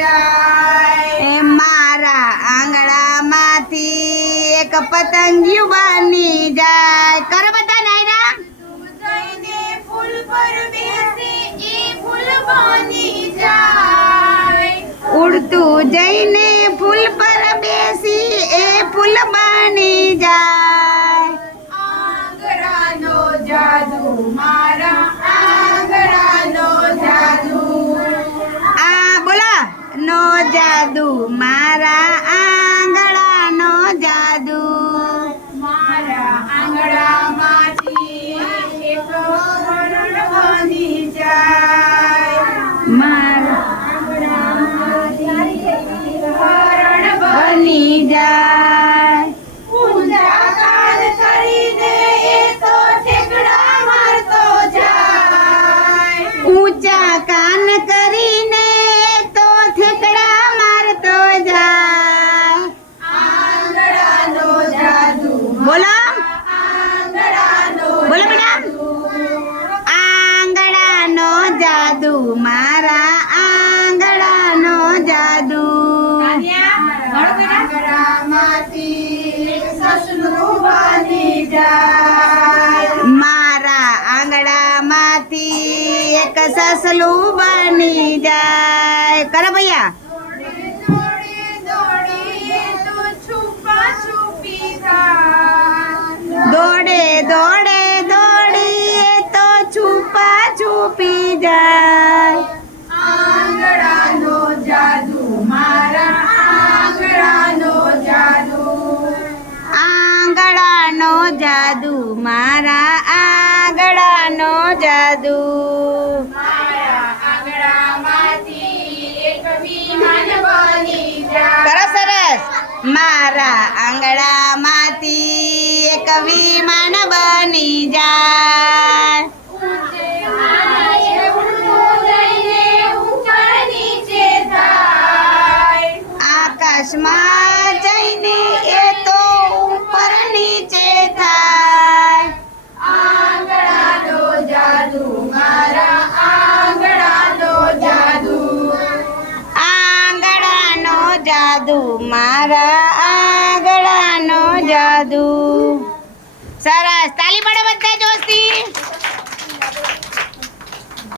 જાય મારા આંગણામાંથી એક પતંગિયું બની જાય કર બધા નાયરા જઈને ફૂલ પર બેસી એ ફૂલ બની જાય ઉડતું જઈને ફૂલ પર બેસી એ ફૂલ બની જાય આંગણાનો જાદુ મારા આંગણાનો જાદુ આ બોલા નો જાદુ મારા આંગણાનો જાદુ મારા આંગણામાંથી એક વરણ બની જાય મારા વરણ બની જાય ઊંધા કાન કરીને એ તો ઠેકડા મારતો જાય ઊંચા કાન કરીને તો ઠેકડા મારતો જાય આંગણાનો જાદુ બોલો આંગણાનો બોલો બેટા આંગણાનો જાદુ મારા આંગણાનો જાદુ આંગણામાંથી સસલું બની જાય મારા આંગણામાંથી એક સસલું બની જાય કરો ભૈયા દોડી દોડી તું છુપા છુપી થાય દોડે દોડે દોડીએ તો છુપા છુપી જાય આંગણાનો જાદુ મારા આંગણાનો જાદુ આંગણાનો જાદુ મારા આંગણાનો જાદુ મારા આંગણામાંથી એક વિમાન બની જાય કરો સરસ મારા આંગણામાંથી એક વિમાન બની જાય ઊંચે માળે ઉડતું જઈને ઉપર નીચે થાય આકાશમાં જઈને એ તો ઉપર નીચે થાય આંગણાનો જાદુ મારા આંગણાનો જાદુ આંગણાનો જાદુ મારા